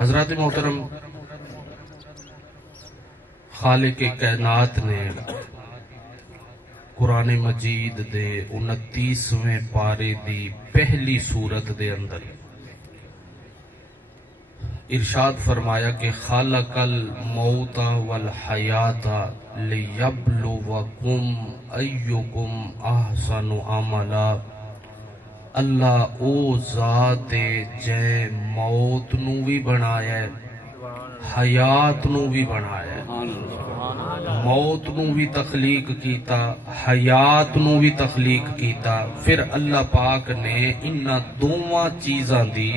حضرات محترم، خالق کائنات نے قرآن مجید دے 29ویں پارے دی پہلی سورت دے اندر ارشاد فرمایا کہ خالق الموت والحیات لیبلوکم ایکم احسن عملا۔ اللہ او ذات جے موت نو بھی بنایا ہے، حیات نو بھی بنایا ہے، موت نو بھی تخلیق کیتا، حیات نو بھی تخلیق کیتا۔ پھر اللہ پاک نے انہاں دوواں چیزاں دی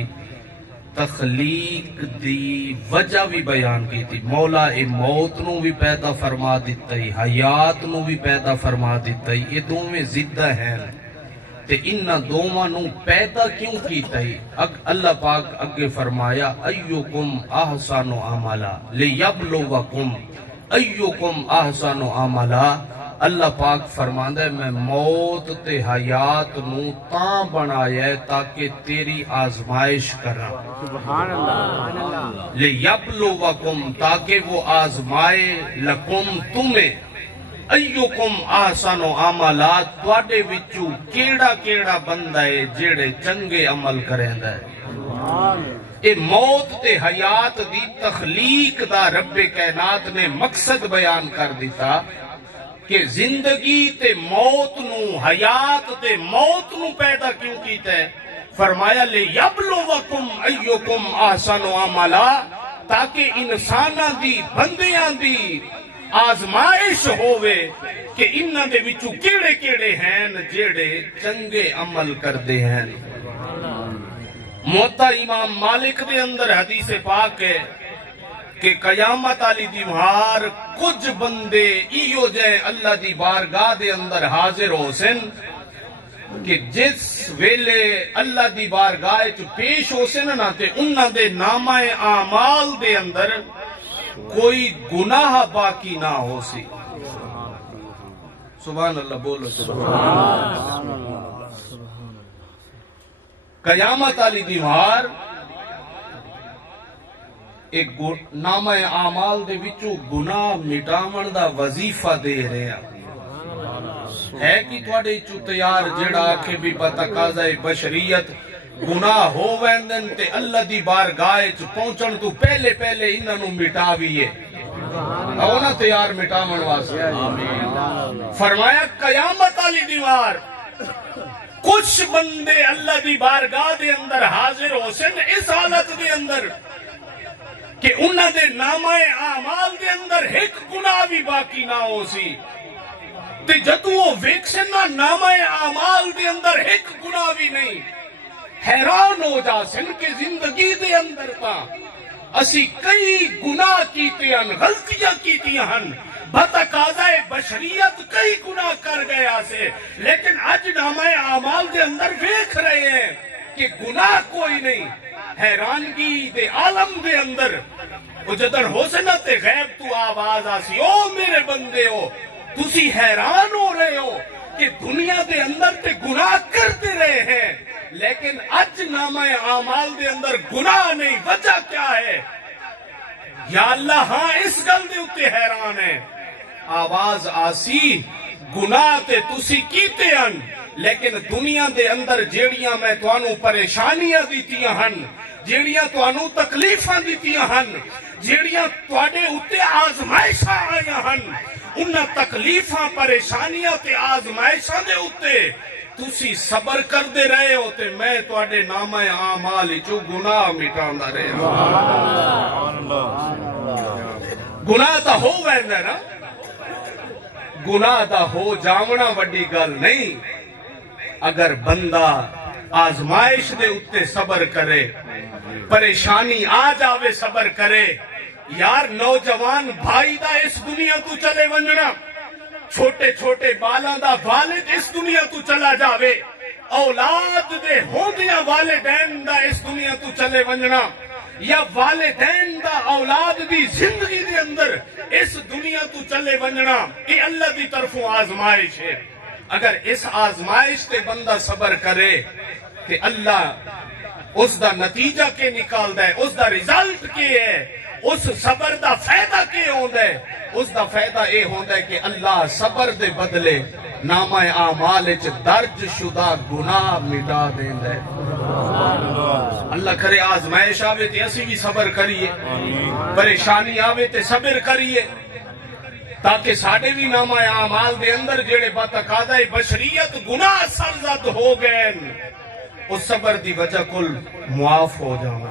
تخلیق دی وجہ بھی بیان کی تھی۔ مولا اے موت نو بھی پیدا فرما دیتا ہی، حیات نو بھی پیدا فرما دیتا ہی، یہ دوویں زدہ ہیں تے انہاں دوواں نو پیدا کیوں کیتا ہی؟ اللہ پاک اگے فرمایا ایوکم احسن عملا لیبلوکم ایوکم احسن عملا۔ اللہ پاک فرماندا ہے میں موت تے حیات نو تاں بنایا ہے تاکہ تیری آزمائش کراں، سبحان اللہ، لیبلوکم تاکہ وہ آزمائے لکم تمہیں، ایوکم احسن عملا تواڈے وچوں کیڑا کیڑا بندہ ہے جڑے چنگے عمل کریندا ہے۔ اے موت تے حیات دی تخلیق دا رب کائنات نے مقصد بیان کر دیتا کہ زندگی تے موت نو، حیات تے موت نو پیدا کیوں کیتا ہے؟ فرمایا لیبلوکم ایوکم احسن عملا، تاکہ انساناں دی، بندیاں دی آزمائش ہووے کہ انہاں دے وچوں کیڑے کیڑے ہیں جیڑے چنگے عمل کردے ہیں۔ موتا امام مالک دے اندر حدیث پاک ہے کہ قیامت علی دیوار کچھ بندے ایو جائے اللہ دی بارگاہ دے اندر حاضر ہو سن کہ جس ویلے اللہ دی بارگاہ چ پیش ہو سن نا تے انہاں دے نامہ اعمال دے اندر کوئی گناہ باقی نہ ہو سی۔ سبحان اللہ بولو سبحان اللہ۔ قیامت علی دیوار ایک نامہ اعمال دے وچوں گناہ مٹاون دا وظیفہ دے رہے ہیں۔ ہے کہ تواڈے چوں تیار جڑا کہ بھی بتقاضا بشریت گناہ ہو ویندن تے اللہ دی بارگاہ چ پہنچن تو پہلے پہلے انہاں نو مٹاویے، ہونا تیار مٹاون واسطے۔ فرمایا قیامت علی دیوار کچھ بندے اللہ دی بارگاہ دے اندر حاضر ہو سن اس حالت دے اندر کہ انہاں دے نامہ اعمال دے اندر ایک گناہ بھی باقی نہ ہو سی، تے جدوں وہ ویکھن نا نامہ اعمال دے اندر ایک گناہ بھی نہیں، حیران ہو جا سن کہ زندگی دے اندر تاں اسی کئی گناہ کیتے ہیں، غلطیاں کیتی ہیں، بتقاضا بشریت کئی گناہ کر گیا سے، لیکن اج نامہ اعمال دے اندر ویکھ رہے ہیں کہ گناہ کوئی نہیں۔ حیرانگی دے عالم دے اندر وہ جدن ہو سنا تے غیب تو آواز آسی، او میرے بندے ہو تسی حیران ہو رہے ہو کہ دنیا دے اندر تے گناہ کرتے رہے ہیں لیکن اج نامہ اعمال دے اندر گناہ نہیں، وجہ کیا ہے؟ یا اللہ ہاں اس گل دے اتے حیران ہے، آواز آسی گناہ تے تسی کیتے ہیں لیکن دنیا دے اندر جیڑیاں میں توانوں پریشانیاں دیتیاں ہن، جیڑیاں توانوں تکلیفاں دیتیاں ہن، جیڑیاں تواڈے اتے آزمائشاں آئیاں ہن، انہاں تکلیفاں پریشانیاں تے آزمائشاں دے اتے تسی صبر کر دے رہے ہو تے میں تواڈے نامہ اعمال چوں گناہ مٹاندا رہا۔ گناہ تا ہو ویندا نا، گناہ دا ہو جاونا وڈی گل نہیں، اگر بندہ آزمائش دے اتے صبر کرے، پریشانی آ جاوے صبر کرے۔ یار نوجوان بھائی دا اس دنیا تو چلے ونجنا، چھوٹے چھوٹے بالاں دا والد اس دنیا تو چلا جاوے، اولاد دے ہوندیاں والدین دا اس دنیا تو چلے ونجنا، یا والدین دا اولاد دی زندگی دے اندر اس دنیا تو چلے ونجنا، یہ اللہ دی طرفوں آزمائش ہے۔ اگر اس آزمائش تے بندہ صبر کرے کہ اللہ اس دا نتیجہ کے نکالدا ہے، اس دا رزلٹ کے ہے، اس صبر دا فائدہ کے ہوندا ہے؟ اس دا فائدہ اے ہوندا ہے کہ اللہ صبر دے بدلے نامہ اعمال وچ درج شدہ گناہ مٹا دیندا ہے۔ اللہ کرے آزمائش آوے تے اسی بھی صبر کریے، پریشانی آوے تے صبر کریے، تاکہ ساڑے بھی نامہ اعمال دے اندر جڑے بتقاضہ بشریت گناہ سرزد ہو گئے اس صبر دی وجہ کل معاف ہو جانا۔